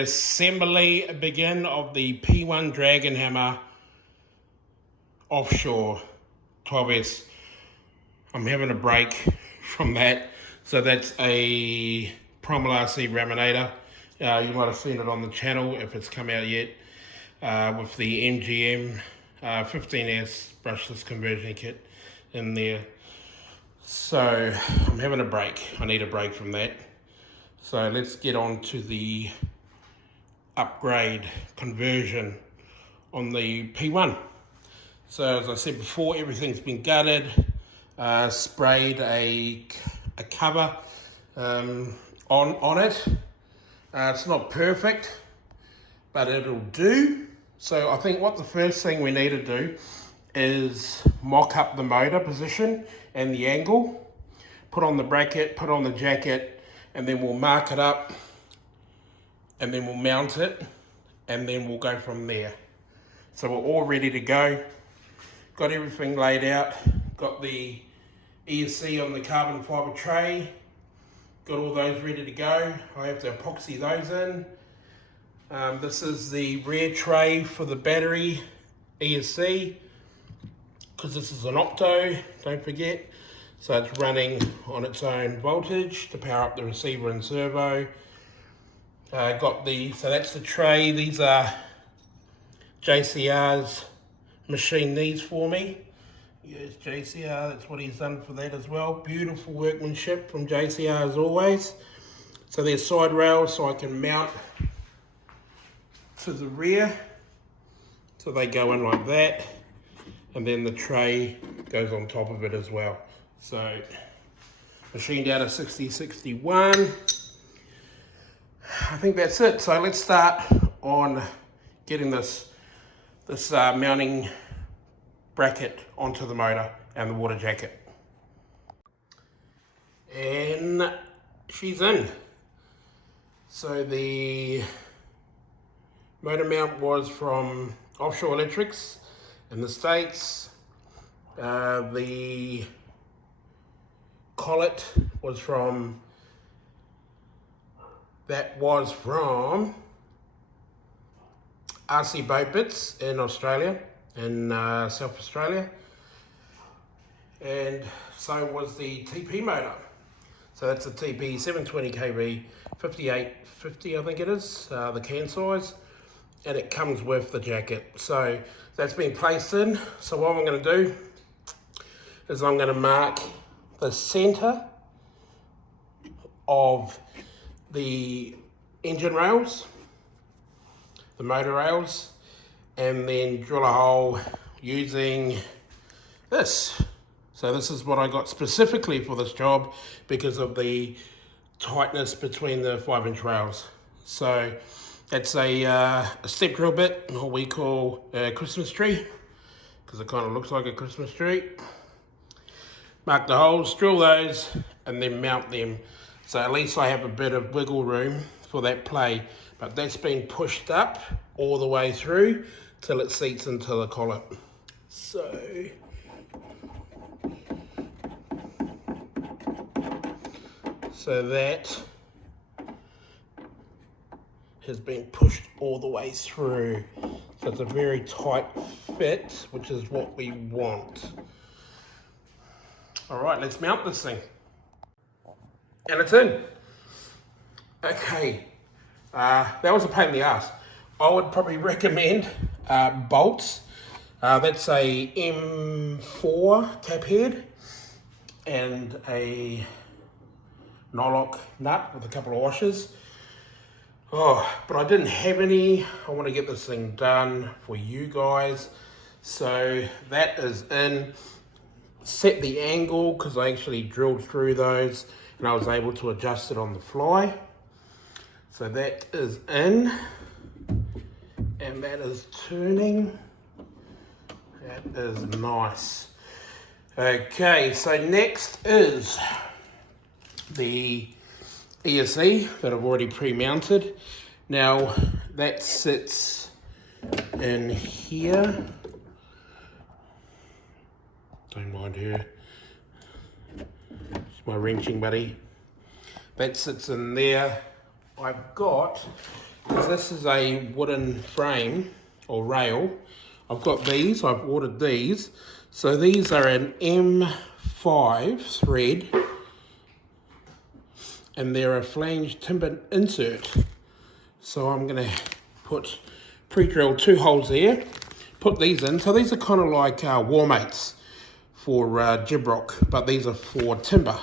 assembly begin of the P1 Dragon Hammer offshore 12S. I'm having a break from that. So that's a Primal RC Raminator. You might have seen it on the channel if it's come out yet, with the MGM 15S brushless conversion kit in there. So I'm having a break. I need a break from that. So let's get on to the upgrade conversion on the P1. So as I said before, everything's been gutted, sprayed a cover on it. It's not perfect, but it'll do. So I think what the first thing we need to do is mock up the motor position and the angle, put on the bracket, put on the jacket, and then we'll mark it up, and then we'll mount it, and then we'll go from there. So we're all ready to go. Got everything laid out. Got the ESC on the carbon fibre tray. Got all those ready to go. I have to epoxy those in. This is the rear tray for the battery ESC, because this is an opto, don't forget. So it's running on its own voltage to power up the receiver and servo. So that's the tray. These are JCR's machined these for me. Yes, JCR, that's what he's done for that as well. Beautiful workmanship from JCR as always. So there's side rails so I can mount to the rear. So they go in like that. And then the tray goes on top of it as well. So machined out of 6061. I think that's it. So let's start on getting this mounting bracket onto the motor and the water jacket. And she's in. So the motor mount was from Offshore Electrics in the States. The collet was from RC Boat Bits in Australia, in South Australia, and so was the TP motor. So that's a TP 720 kV 5850, I think it is, the can size, and it comes with the jacket. So that's been placed in. So what I'm going to do is I'm going to mark the center of the engine rails, the motor rails, and then drill a hole using this. So this is what I got specifically for this job because of the tightness between the 5-inch rails. So that's a step drill bit, what we call a Christmas tree, because it kind of looks like a Christmas tree. Mark the holes, drill those, and then mount them. So at least I have a bit of wiggle room for that play. But that's been pushed up all the way through till it seats into the collet. So that has been pushed all the way through. So it's a very tight fit, which is what we want. All right, let's mount this thing. And it's in. Okay, that was a pain in the ass. I would probably recommend bolts. That's a M4 cap head and a Nylock nut with a couple of washers. Oh, but I didn't have any. I want to get this thing done for you guys. So that is in. Set the angle because I actually drilled through those and I was able to adjust it on the fly. So that is in, and that is turning. That is nice. Okay, so next is the ESC that I've already pre-mounted. Now that sits in here. Don't mind her. She's my wrenching buddy. That sits in there. I've got Because this is a wooden frame or rail. I've got these, I've ordered these. So these are an M5 thread, and they're a flange timber insert. So I'm gonna pre-drill 2 holes there, put these in. So these are kind of like war mates for gibrock, but these are for timber.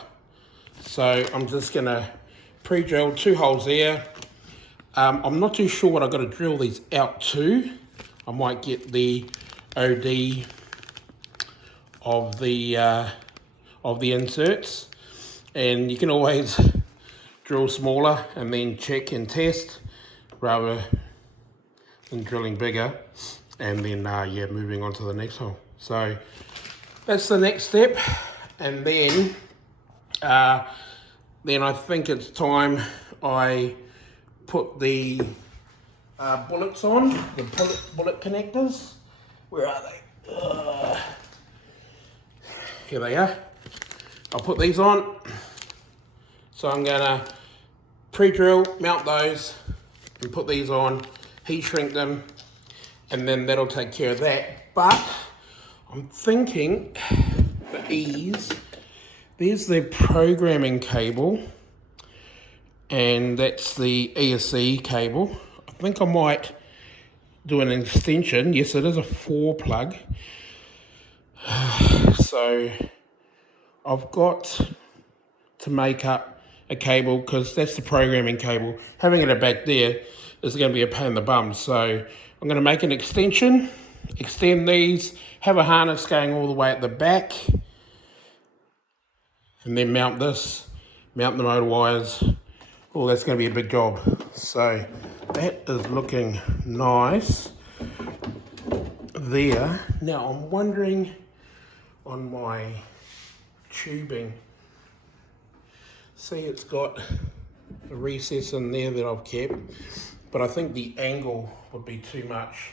So I'm just gonna pre-drill 2 holes there. I'm not too sure what I've got to drill these out to. I might get the OD of the inserts, and you can always drill smaller and then check and test rather than drilling bigger and then yeah, moving on to the next hole. So that's the next step, and then I think it's time I put the bullets on, the bullet connectors. Where are they? Here they are. I'll put these on. So I'm gonna pre-drill, mount those, and put these on, heat shrink them, and then that'll take care of that. But I'm thinking for ease, there's the programming cable, and that's the ESC cable. I think I might do an extension. Yes, it is a 4 plug. So I've got to make up a cable, because that's the programming cable. Having it back there is going to be a pain in the bum. So I'm going to make an extension, extend these, have a harness going all the way at the back, and then mount this, mount the motor wires. Oh, that's going to be a big job. So that is looking nice there. Now I'm wondering on my tubing, see, it's got a recess in there that I've kept, but I think the angle would be too much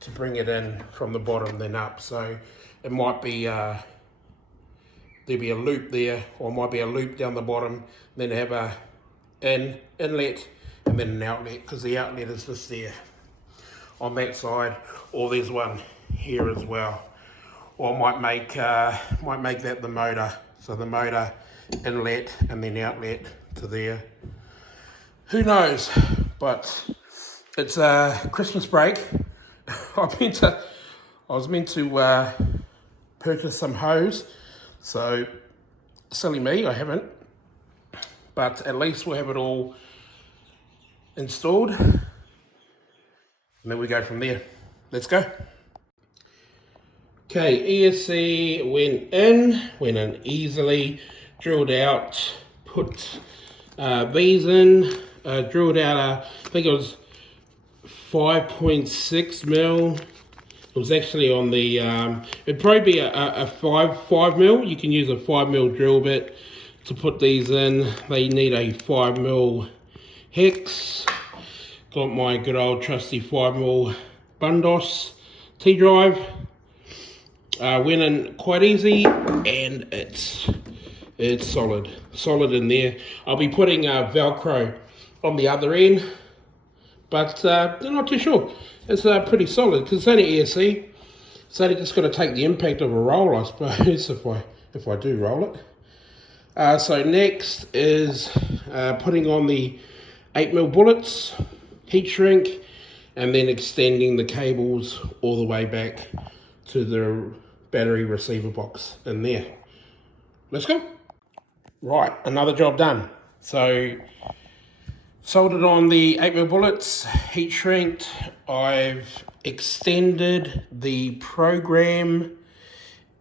to bring it in from the bottom then up. So it might be there'll be a loop there, or it might be a loop down the bottom, then have a inlet and then an outlet, because the outlet is just there on that side, or there's one here as well. Or I might make that the motor, so the motor inlet and then outlet to there. Who knows? But it's a Christmas break. I was meant to purchase some hose, so silly me, I haven't. But at least we'll have it all installed, and then we go from there. Let's go. Okay, ESC went in easily, drilled out, put these in, drilled out I think it was 5.6 mil. It was actually on the, it'd probably be a 5 mil. You can use a 5 mil drill bit to put these in. They need a 5 mil hex. Got my good old trusty 5 mil Bundos T-drive. Went in quite easy, and it's solid in there. I'll be putting Velcro on the other end, but I'm not too sure. It's pretty solid because it's only ESC. So only just got to take the impact of a roll, I suppose, if I do roll it. So next is putting on the 8mm bullets, heat shrink, and then extending the cables all the way back to the battery receiver box in there. Let's go. Right, another job done. So soldered on the 8mm bullets, heat shrinked. I've extended the program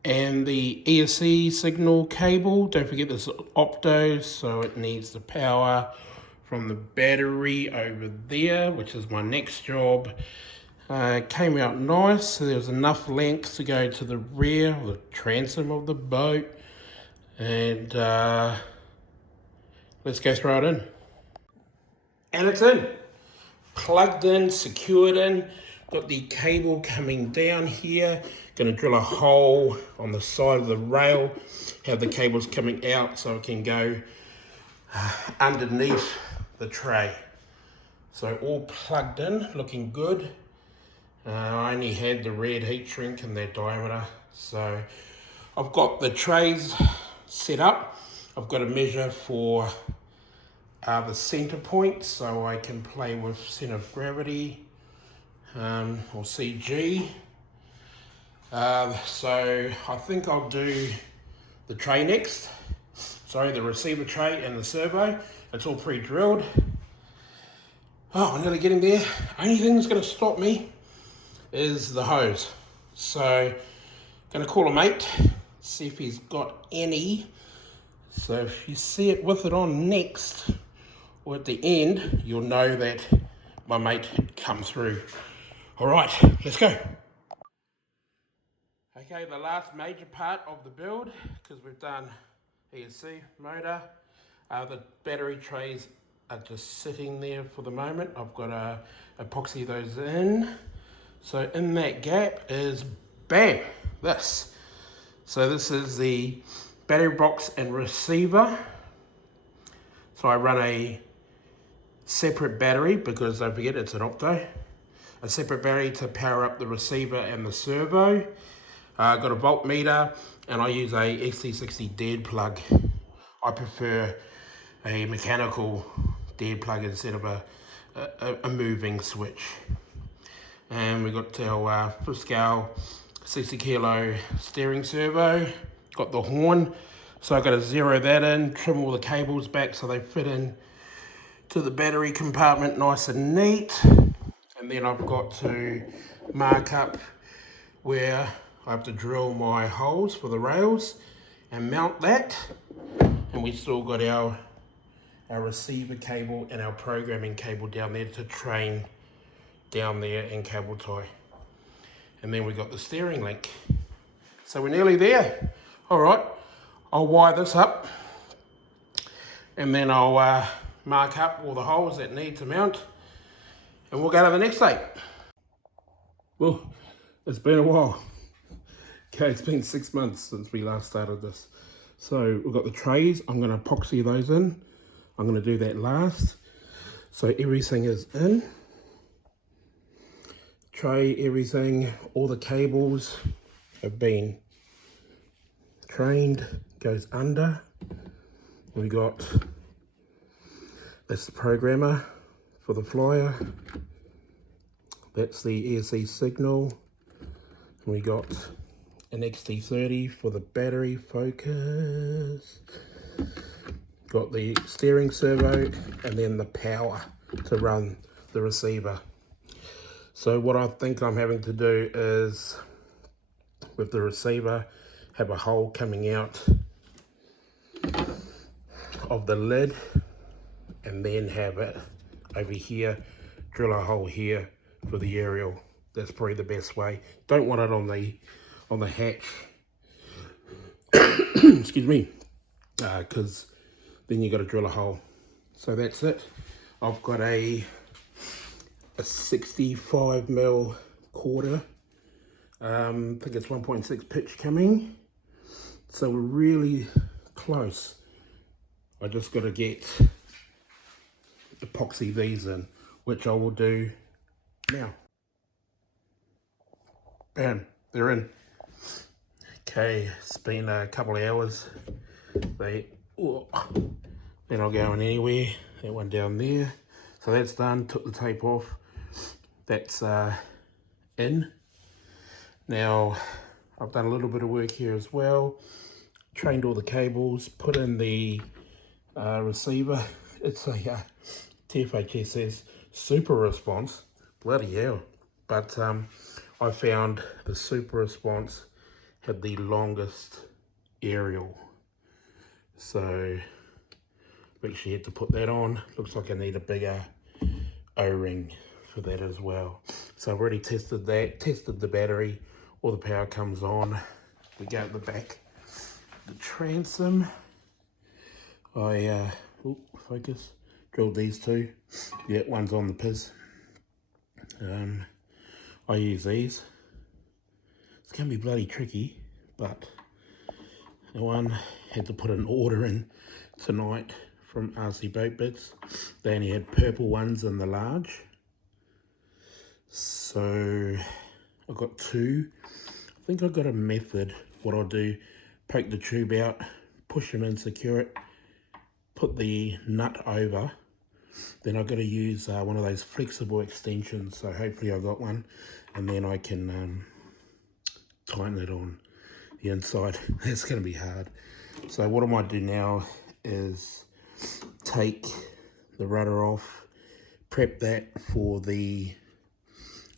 and the ESC signal cable. Don't forget this is opto, so it needs the power from the battery over there, which is my next job. Came out nice, so there was enough length to go to the rear, the transom of the boat, and let's go throw it in. And it's in, plugged in, secured in. Got the cable coming down here. Gonna drill a hole on the side of the rail, have the cables coming out so it can go underneath the tray. So all plugged in, looking good. I only had the red heat shrink and their diameter. So I've got the trays set up. I've got a measure for the center point so I can play with center of gravity or CG. So I think I'll do the tray next. Sorry, the receiver tray and the servo. It's all pre-drilled. Oh, I'm nearly getting there. Only thing that's going to stop me is the hose. So, going to call a mate, see if he's got any. So if you see it with it on next, or at the end, you'll know that my mate had come through. All right, let's go. Okay, the last major part of the build, because we've done ESC, motor, the battery trays are just sitting there for the moment. I've got to epoxy those in. So in that gap is, bam, this. So this is the battery box and receiver. So I run a separate battery, because don't forget it's an octo. A separate battery to power up the receiver and the servo. I've got a voltmeter, and I use a XT60 dead plug. I prefer a mechanical dead plug instead of a moving switch. And we got our full scale 60 kilo steering servo. Got the horn, so I've got to zero that in, trim all the cables back so they fit in to the battery compartment nice and neat. And then I've got to mark up where I have to drill my holes for the rails and mount that. And we still got our receiver cable and our programming cable down there to train down there and cable tie. And then we got the steering link. So we're nearly there. All right, I'll wire this up and then I'll mark up all the holes that need to mount, and we'll go to the next state. Well, it's been a while. Okay, it's been 6 months since we last started this. So we've got the trays. I'm going to epoxy those in. I'm going to do that last. So everything is in. Tray, everything, all the cables have been trained, goes under. We got this programmer for the flyer. That's the ESC signal. We got an XT30 for the battery focus. Got the steering servo and then the power to run the receiver. So what I think I'm having to do is, with the receiver, have a hole coming out of the lid, and then have it over here, drill a hole here for the aerial. That's probably the best way. Don't want it on the hatch. Excuse me, because then you got to drill a hole. So that's it. I've got a 65mm quarter. I think it's 1.6 pitch coming. So we're really close. I just got to get epoxy these in, which I will do now. Bam, they're in. Okay, it's been a couple of hours. They're not going anywhere. That one down there. So that's done, took the tape off. That's in. Now, I've done a little bit of work here as well. Trained all the cables, put in the receiver. It's a TFHSS super response. Bloody hell. But I found the super response had the longest aerial. So we actually had to put that on. Looks like I need a bigger O-ring for that as well. So I've already tested that, tested the battery. All the power comes on. We go at the back. The transom. I, focus, drilled these two. Yeah, one's on the piz. I use these. It's gonna be bloody tricky, but the one had to put an order in tonight from RC Boat Bits. They only had purple ones in the large. So I got two. I think I got a method. What I'll do, poke the tube out, push them in, secure it, put the nut over. Then I've got to use one of those flexible extensions. So hopefully I got one, and then I can tighten it on the inside. It's going to be hard. So what I might do now is take the rudder off, prep that for the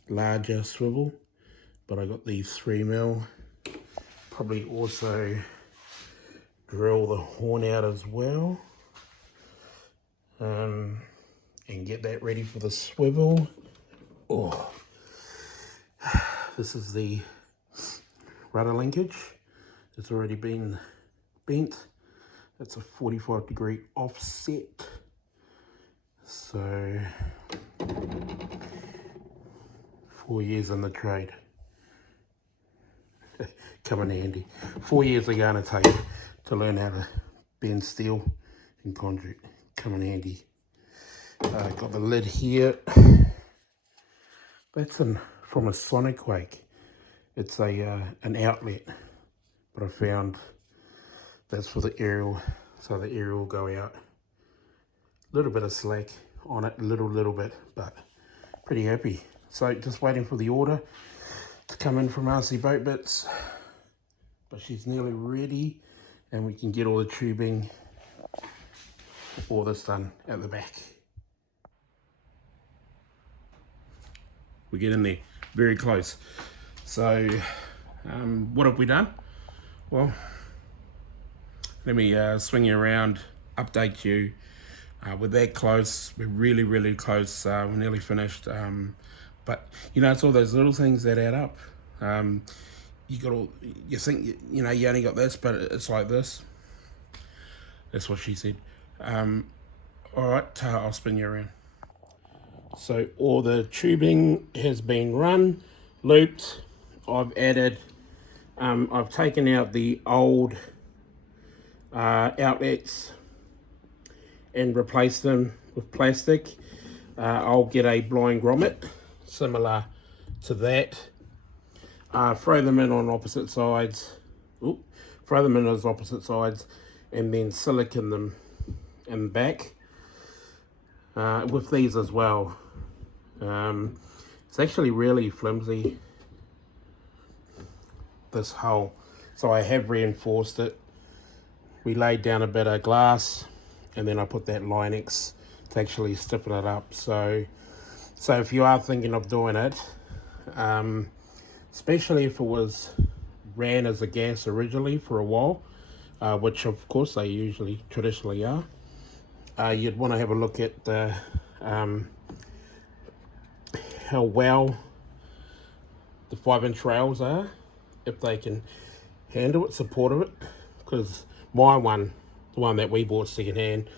larger swivel, but I got these 3mm. Probably also drill the horn out as well, and get that ready for the swivel. Oh, this is the rudder linkage. It's already been bent. It's a 45-degree offset. So 4 years in the trade. Come in handy. 4 years are going to take to learn how to bend steel and conduit. Come in handy. Got the lid here. That's from a Sonic Wake. It's an outlet, but I found that's for the aerial, so the aerial will go out. A little bit of slack on it, little bit, but pretty happy. So just waiting for the order to come in from RC Boat Bits, but she's nearly ready, and we can get all the tubing, all this done at the back. We get in there very close. So what have we done? Well, let me swing you around, update you. We're that close. We're really close. We're nearly finished. But you know, it's all those little things that add up. You think you only got this, but it's like this. That's what she said. All right, I'll spin you around. So all the tubing has been run, looped. I've added, I've taken out the old outlets and replaced them with plastic. I'll get a blind grommet similar to that. Throw them in on opposite sides. Throw them in as opposite sides, and then silicone them in the back. With these as well. It's actually really flimsy, this hull, so I have reinforced it. We laid down a bit of glass, and then I put that Linex to actually stiffen it up. So if you are thinking of doing it, especially if it was ran as a gas originally for a while, which of course they traditionally are, you'd want to have a look at the how well the 5-inch rails are, if they can handle it, support of it. Because my one, the one that we bought secondhand,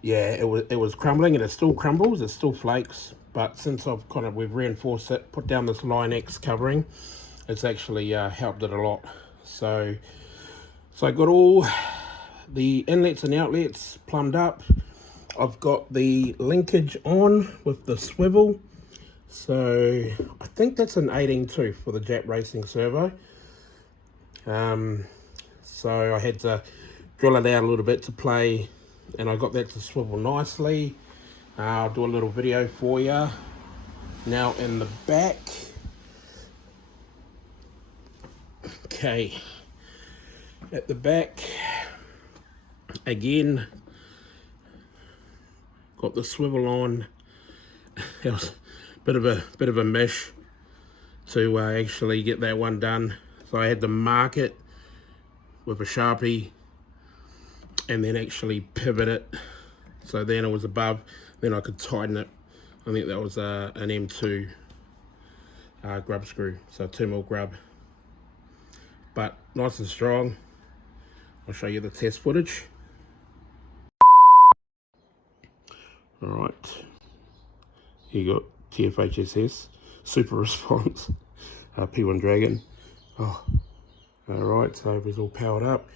yeah, it was crumbling, and it still crumbles, it still flakes. But since we've reinforced it, put down this Linex covering, it's actually helped it a lot. So I got all the inlets and outlets plumbed up. I've got the linkage on with the swivel. So I think that's an 18-2 for the Jap Racing servo. So I had to drill it out a little bit to play, and I got that to swivel nicely. I'll do a little video for you. Now in the back. Okay. At the back, again, got the swivel on. It was a bit of a mish to actually get that one done. So I had to mark it with a Sharpie and then actually pivot it. So then it was above, then I could tighten it. I think that was an M2 grub screw, so 2mm grub. But nice and strong. I'll show you the test footage. All right, you got TFHSS, super response, P1 Dragon. Oh, all right, so it's all powered up.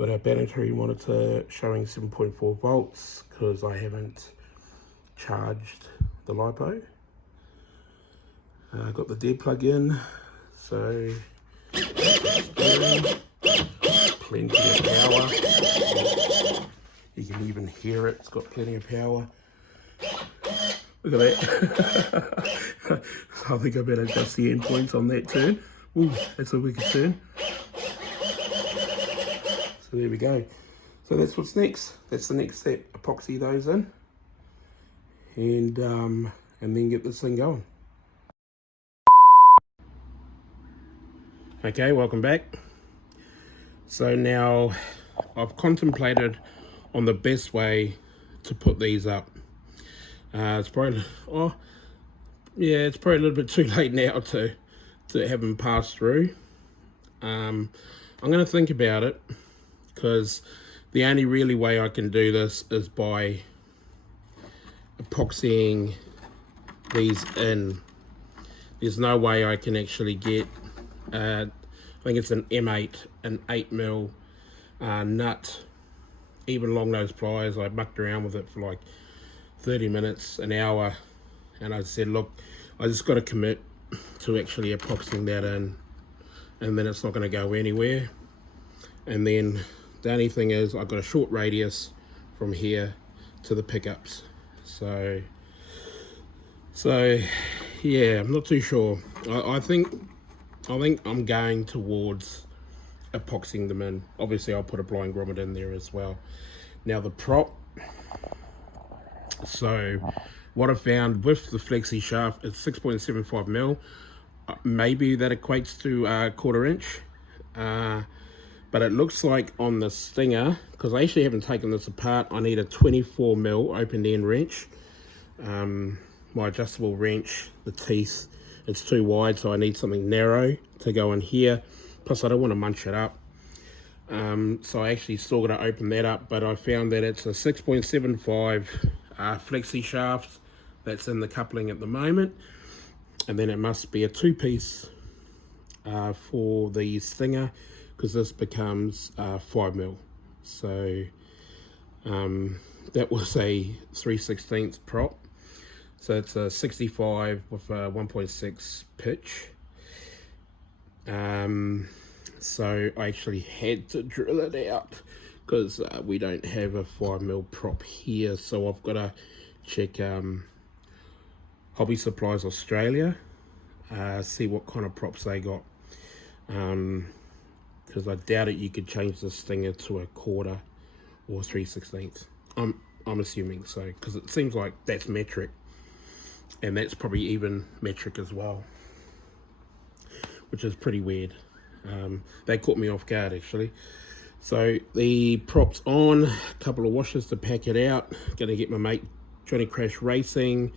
Got our battery monitor showing 7.4 volts because I haven't charged the LiPo. Got the dead plug in, so plenty of power. You can even hear it, it's got plenty of power. Look at that. I think I better adjust the endpoints on that turn. Ooh, that's a wicked turn. So there we go. So that's what's next. That's the next step. Epoxy those in, and then get this thing going. Okay, welcome back. So now I've contemplated on the best way to put these up. It's probably it's probably a little bit too late now to have them pass through. I'm going to think about it, because the only really way I can do this is by epoxying these in. There's no way I can actually get I think it's an M8, an 8mm nut, even long nose pliers. I mucked around with it for like 30 minutes, an hour, and I said, look, I just got to commit to actually epoxying that in, and then it's not going to go anywhere. And then the only thing is I've got a short radius from here to the pickups, so yeah, I'm not too sure. I think I'm going towards epoxying them in. Obviously I'll put a blind grommet in there as well. Now the prop, so what I found with the flexi shaft, it's 6.75mm. Maybe that equates to a 1/4 inch, but it looks like on the Stinger, because I actually haven't taken this apart, I need a 24mm open end wrench. My adjustable wrench, the teeth, it's too wide, so I need something narrow to go in here. Plus I don't want to munch it up. So I actually still got to open that up, but I found that it's a 6.75 flexi shaft that's in the coupling at the moment, and then it must be a 2-piece for the Stinger, because this becomes 5mm. So that was a 3/16 prop. So it's a 65 with a 1.6 pitch. So I actually had to drill it out because we don't have a 5mm prop here. So I've got to check Hobby Supplies Australia, see what kind of props they got. Because I doubt it you could change the Stinger to a 1/4 or 3/16. I'm assuming so, because it seems like that's metric, and that's probably even metric as well, which is pretty weird. They caught me off guard actually. So the prop's on, a couple of washers to pack it out. Gonna get my mate Johnny Crash Racing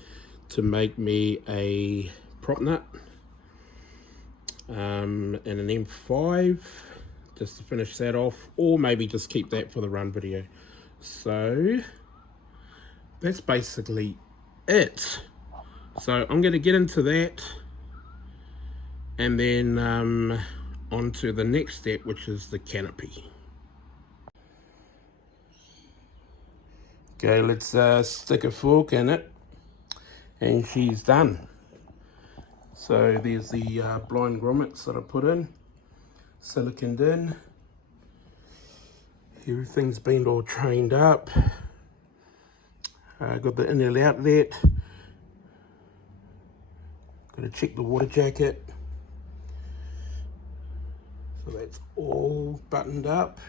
to make me a prop nut, and an M5 just to finish that off, or maybe just keep that for the run video. So that's basically it. So I'm going to get into that, and then on to the next step, which is the canopy. Okay, let's stick a fork in it, and she's done. So there's the blind grommets that I put in, siliconed in. Everything's been all trained up. Got the inlet outlet. Got to check the water jacket. So that's all buttoned up.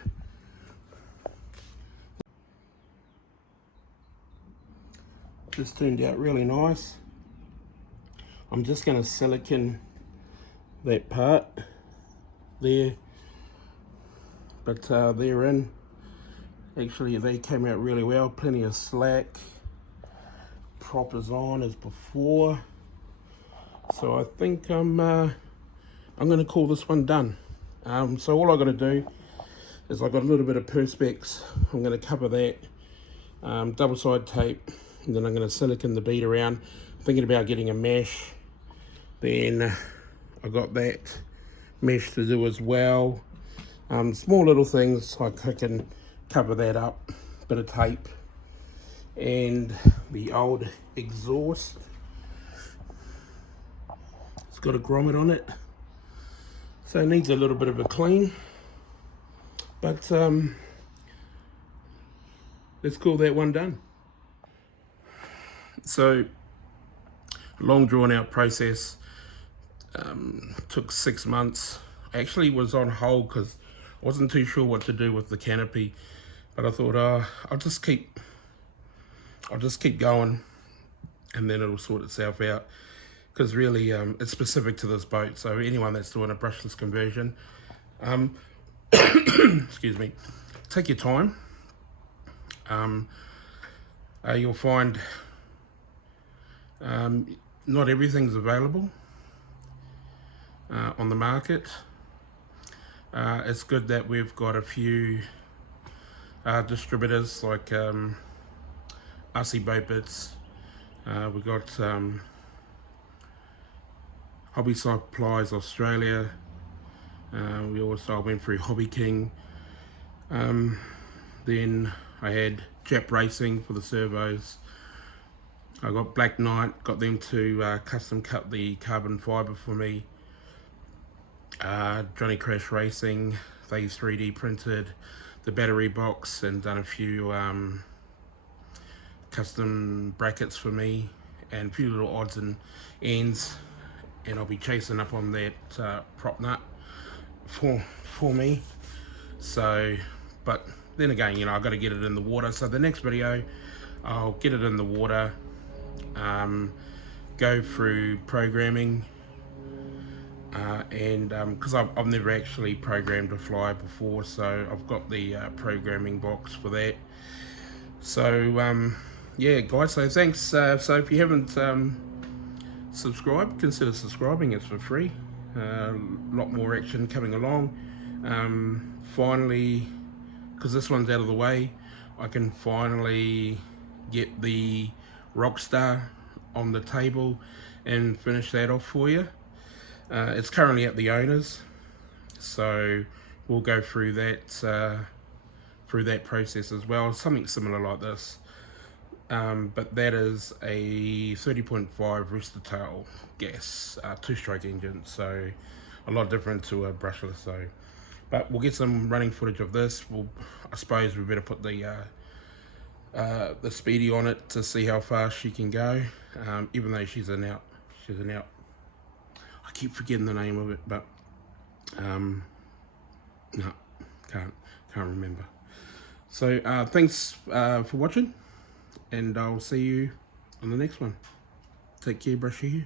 This turned out really nice. I'm just going to silicone that part there, but they're in. Actually, they came out really well. Plenty of slack. Prop is on as before. So I think I'm going to call this one done. So all I got to do is I got a little bit of Perspex. I'm going to cover that, double side tape, and then I'm going to silicone the bead around. I'm thinking about getting a mesh. Then I got that mesh to do as well. Small little things like I can cover that up, bit of tape, and the old exhaust. It's got a grommet on it, so it needs a little bit of a clean, but let's call that one done. So, long drawn out process, took 6 months. Actually was on hold because I wasn't too sure what to do with the canopy, but I thought, I'll just keep going, and then it'll sort itself out. Because really, it's specific to this boat. So anyone that's doing a brushless conversion, excuse me, take your time. You'll find not everything's available on the market. It's good that we've got a few distributors like RC Boat Bits. We got Hobby Supplies Australia. We also went through Hobby King. Then I had Jap Racing for the servos. I got Black Knight, got them to custom cut the carbon fibre for me. Johnny Crash Racing, they 3D printed the battery box and done a few custom brackets for me and a few little odds and ends, and I'll be chasing up on that prop nut for me. So, but then again, you know, I've got to get it in the water. So the next video, I'll get it in the water, go through programming, and because I've never actually programmed a fly before, so I've got the programming box for that. So yeah guys, so thanks. So if you haven't subscribed, consider subscribing. It's for free. A lot more action coming along. Finally, because this one's out of the way, I can finally get the Rockstar on the table and finish that off for you. It's currently at the owners, so we'll go through that process as well. Something similar like this, but that is a 30.5 rooster tail gas, 2-stroke engine, so a lot different to a brushless. So, but we'll get some running footage of this. I suppose we better put the speedy on it to see how fast she can go, even though she's an out. I keep forgetting the name of it, but no, can't remember. So thanks for watching, and I'll see you on the next one. Take care, brush your hair.